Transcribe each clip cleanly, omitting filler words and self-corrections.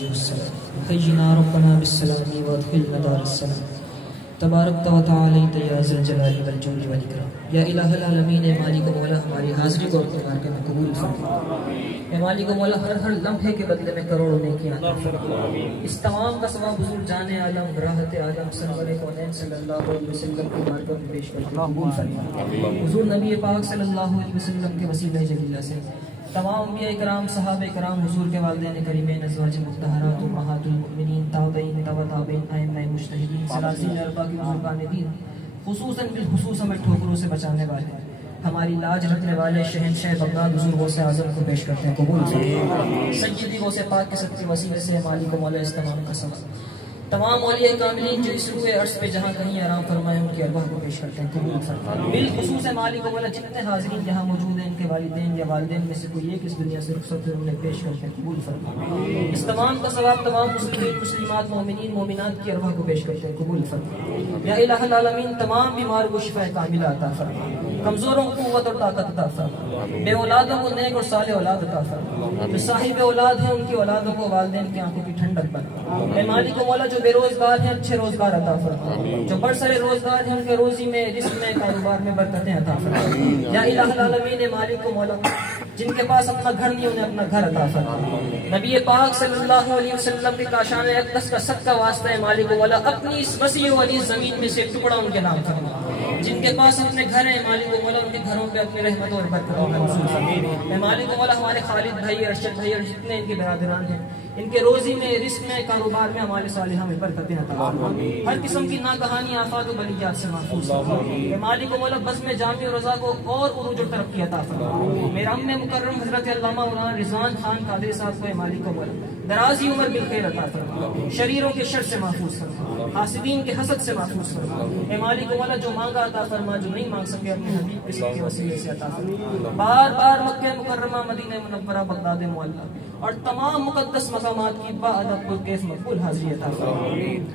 وجه السلام حينا ربنا بالسلام وادخلنا دار السلام تبارک و تعالیت یا ذی الجلال والجود والاکرام. یا الہ العالمین، اے مالک و مولا، ہماری حاضری کو اپنے بارگاہ میں قبول فرما. اے مالک و مولا، ہر لمحے کے بدلے میں کروڑوں نیکیاں عطا فرما. اس تمام کا ثواب حضور جان عالم راحت عالم سرور کونین صلی اللہ علیہ وسلم کی بارگاہ میں پیش کرتے ہیں، قبول فرما. حضور نبی پاک صلی اللہ علیہ وسلم کے وسیلہ جلیلہ سے تمام انبیاء کرام، صحابہ کرام، حضور کے والدین کریمین، ازواج مطہرات، امہات المؤمنین، تابعین، تبع تابعین، ائمہ مجتہدین، سلاسل اربعہ کے بزرگان دین، خصوصاً بالخصوص ہمیں ٹھوکروں سے بچانے والے، ہماری لاج رکھنے والے شہنشاہ بغداد حضور غوث اعظم کو پیش کرتے ہیں، قبول فرما. سیدی غوث پاک کے صدقے وسیلے سے مالک و مولا اس تمام کا ثواب. تمام اولیاء کاملین جو اس روح عرش پہ جہاں کہیں آرام فرمائے، ان کی ارواح کو پیش کرتے ہیں، قبول فرما. بالخصوص مالک و مولا جتنے حاضرین یہاں موجود ہیں، ان کے والدین یا والدین میں سے کوئی ایک اس دنیا سے رخصت ہوئے، انہیں پیش کرتے ہیں، قبول فرما. اس تمام کا ثواب تمام مسلمین، مسلمات، مومنین، مومنات کی ارواح کو پیش کرتے ہیں، قبول فرما. یا الہ العالمین، تمام بیمار کو شفا کاملہ عطا فرما، کمزوروں کو قوت اور طاقت عطا فرما، بے اولادوں کو نیک اور صالح اولاد عطا فرما، جو صاحب اولاد ہیں ان کی اولادوں کو والدین کی آنکھوں کی ٹھنڈک بنا. اے مالک و مولا، جو بے روزگار ہیں اچھے روزگار عطا فرما، جو برسر روزگار ہیں ان کے روزی میں، رزق میں، کاروبار میں برکتیں عطا فرما. یا الہ العالمین، مالک و مولا، جن کے پاس اپنا گھر نہیں انہیں اپنا گھر عطا فرما. نبی پاک صلی اللہ علیہ وسلم کے کاشان اقدس کا صدقہ واسطہ ہے مالک و مولا، اپنی اس وسیع و عریض زمین میں سے ٹکڑا ان کے نام فرما. جن کے پاس اپنے گھر ہیں مالک و مولا، ان کے گھروں پہ اپنی رحمت اور برکتوں کا نزول فرما. اے مالک و مولا، ہمارے خالد بھائی، ارشد بھائی اور جتنے ان کے برادران ہیں، ان کے روزی میں، رزق میں، کاروبار میں، ہمارے صالحہ میں برکتیں عطا فرما. ہر قسم کی ناگہانی آفات و بلیات سے محفوظ فرما. اے مالک و مولا، بزم جامع و رضا کو اور عروج و ترقی عطا فرما. میرا ام مکرم حضرت علامہ مولانا رضوان خان قادری صاحب کو اے مالک و مولا درازی عمر بالخیر عطا فرما، شریروں کے شر سے محفوظ فرما، حاسدین کے حسد سے محفوظ فرما. اے مالک و مولا، جو مانگا عطا فرما، جو نہیں مانگ سکے اپنے حبیب کے صدقے وسیلے سے عطا فرما. بار بار مکہ مکرمہ، مدینہ منورہ، بغداد معلیٰ اور تمام مقدس مقامات کی با ادب و کیف مقبول حاضری عطا فرما.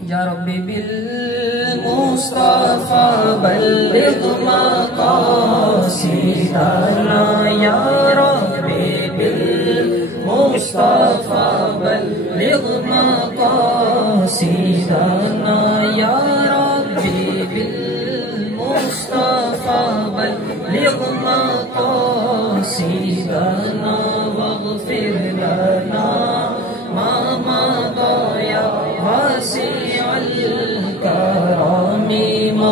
یا ربی بالمصطفیٰ بلغ مقاصدنا، یا ربی بالمصطفیٰ بلغ مقاصدنا، یا ربی بالمصطفیٰ بلغ مقاصدنا.